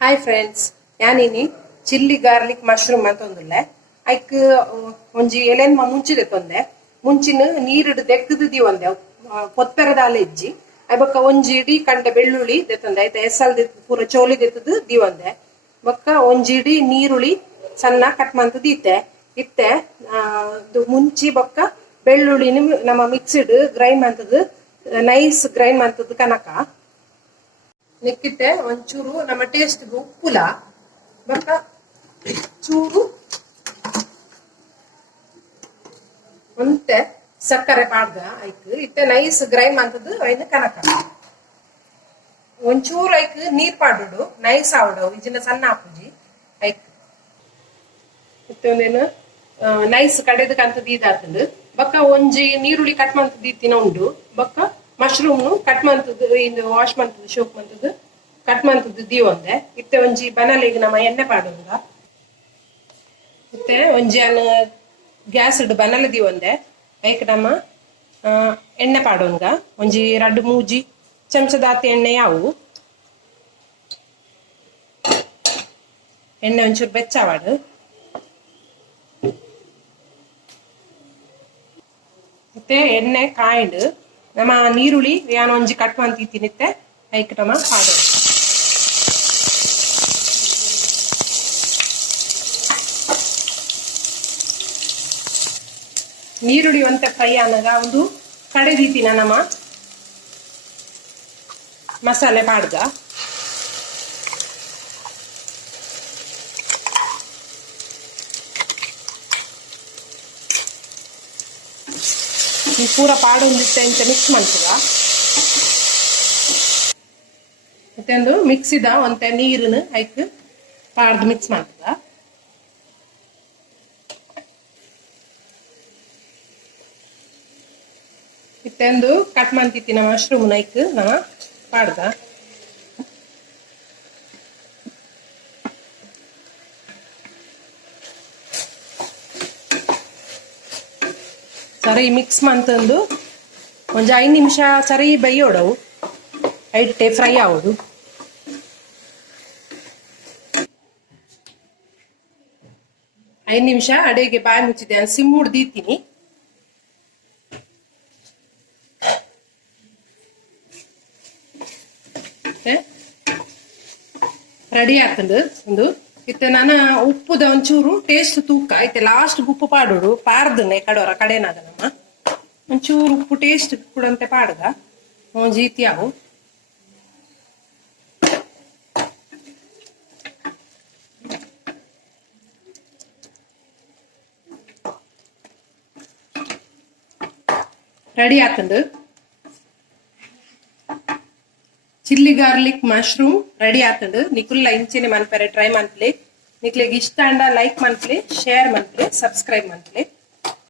hi friends, ಯಾನಿನಿ chilli garlic mushroom ಅಂತ ಒಂದಿಲ್ಲ ಐಕ್ ಒಂಜಿ ಎಲೆನ್ ಮುಂಚಿದೆ ತೊಂದೆ ಮುಂಚಿನ ನೀರಿಡು ದೆಕ್ಕದಿ ಒಂದೆ ಕೊತ್ಪೆರದ ಇಜ್ಜಿ ಐ ಬೊಕ್ಕ ಒಂಜಿ ಇಡಿ ಕಂಡ ಬೆಳ್ಳುಳ್ಳಿ ದೆತ್ತಂದೆ ಐತೆ ಎಸಲ್ ಪೂರ ಚೋಲಿ ದೆತ್ತದು ದಿವಂದೆ ಬೊಕ್ಕ ಒಂಜಿ ಇಡಿ ನೀರುಳ್ಳಿ ಸಣ್ಣ ಕಟ್ ಮಂತ್ ದೀತೆ ಇತ್ತೆ ಮುಂಚಿ ಬೊಕ್ಕ ಬೆಳ್ಳುಳ್ಳಿನ ನಮ್ಮ ಮಿಕ್ಸಿಡ್ ಗ್ರೈಂಡ್ ಮಂತದ್ದು ನೈಸ್ ಗ್ರೈಂಡ್ ಮಂತದ್ದು ಕನಕ ನಿಕ್ಕಿತ್ತೆ ಒಂಚೂರು ನಮ್ಮ ಟೇಸ್ಟ್ ಉಪ್ಪುಲ ಬೊಕ್ಕ ಚೂರು ಒಂತೆ ಸಕ್ಕರೆ ಪಾಡ್ದ ಐಕ್ ಇತ್ತೆ ನೈಸ್ ಗ್ರೈಂಡ್ ಮಂತದ್ದು ಐನ್ ಕನಕ ಒಂಚೂರು ಐಕ್ ನೀರ್ ಪಾಡುಡು ನೈಸ್ ಆವಡು ಇಜಿನ ಸಣ್ಣ ಹಾಪುಜಿ ಐಕ್ ಇತ್ತೆ ಒಂದೇನು ನೈಸ್ ಕಡೆದ ಕಂತದ್ದು ಇದಾತಂದು ಬೊಕ್ಕ ಒಂಜಿ ನೀರುಳ್ಳಿ ಕಟ್ ಮಂತದ್ದು ಇತ್ತಿನ ಉಂಡು ಬೊಕ್ಕ ಮಶ್ರೂಮ್ ಕಟ್ ಮಂತದ್ದು ಇಂದು ವಾಶ್ ಮಂತದ್ದು ಶೋಕ್ ಮಂತದ್ದು ಕಟ್ ಮಂತದ್ದು ದೀವೊಂದೆ ಇತ್ತೆ ಒಂಜಿ ಬನಲಿಗೆ ನಮ್ಮ ಎಣ್ಣೆ ಪಾಡುಂಗ ಇತ್ತೆ ಒಂಜಿ ಅನ್ನ ಗ್ಯಾಸ್ ಇಡು ಬನಲ ದೀವೊಂದೆ ಐಕ್ ನಮ್ಮ ಎಣ್ಣೆ ಪಾಡುಂಗ ಒಂಜಿ 2-3 ಚಮಚದಾತಿ ಎಣ್ಣೆ ಯಾವು ಎಣ್ಣೆ ಒಂಚೂರು ಬೆಚ್ಚವಾಡು ಮತ್ತೆ ಎಣ್ಣೆ ಕಾಯ್ಡು ನಮ್ಮ ನೀರುಳ್ಳಿ ಯಾನ ಒಂಜಿ ಕಟ್ ಮಂತಿ ತಿನ್ನಿತ್ತೆ ಐಕ್ ನಮ್ಮ ಪಾಡು ನೀರುಳ್ಳಿ ಒಂತೆ ಫ್ರೈ ಆನಾಗ ಒಂದು ಕಡೆದೀತಿನ ನಮ್ಮ ಮಸಾಲೆ ಪಾಡ್ಗ ಈ ಪೂರ ಪಾಡೊಂದಿತ್ತೆ ಅಂತ ಮಿಕ್ಸ್ ಮಾಡ್ತದ ಮತ್ತೆ ಒಂದು ಮಿಕ್ಸಿದ ಒಂತೆ ನೀರನ್ನು ಐಕ್ ಪಾಡ್ದು ಮಿಕ್ಸ್ ಮಾಡ್ತದ ಇತ್ತೊಂದು ಕಟ್ ಮಾಡ್ತಿತ್ತಿನ ಮಶ್ರೂಮ್ ಐಕ್ ನಮ್ಮ ಪಾಡ್ದ ಸರಿ ಮಿಕ್ಸ್ ಮಂತಂದು ಒಂಜಿ 5 ನಿಮಿಷ ಸರಿ ಬೈಯೋಡವು ಐಟೆ ಫ್ರೈ ಆವೋಡು 5 ನಿಮಿಷ ಅಡಿಗೆ ಬಾಯಿ ಮುಚ್ಚಿದೆ ಸಿಮ್ ಹುಡ್ದೀತೀನಿ ರೆಡಿ ಆಗ್ತಂದು ಒಂದು ಇತ್ತೆ ನಾನು ಉಪ್ಪುದ ಒಂಚೂರು ಟೇಸ್ಟ್ ತೂಕ ಐತೆ ಲಾಸ್ಟ್ ಉಪ್ಪು ಪಾಡೋಡು ಪಾರ್ದನೆ ಕಡೋರ ಕಡೆನಾಗ ನಮ್ಮ ಒಂಚೂರು ಉಪ್ಪು ಟೇಸ್ಟ್ ಕೂಡಂತೆ ಪಾಡ್ದ ಜೀತಿ ಅವು ರೆಡಿ ಆತಂದು ಚಿಲ್ಲಿ ಗಾರ್ಲಿಕ್ ಮಶ್ರೂಮ್ ರೆಡಿ ಆತಂಡು ನಿಕುಲ್ಲ ಇಂಚಿನ ಮನ್ಪರೆ ಟ್ರೈ ಮಂತ್ಲಿ ನಿಕ್ಲೆಗ್ ಇಷ್ಟ ಅಂಡ ಲೈಕ್ ಮಂತ್ಲಿ ಶೇರ್ ಮಂತ್ಲಿ ಸಬ್ಸ್ಕ್ರೈಬ್ ಮಂತ್ಲಿ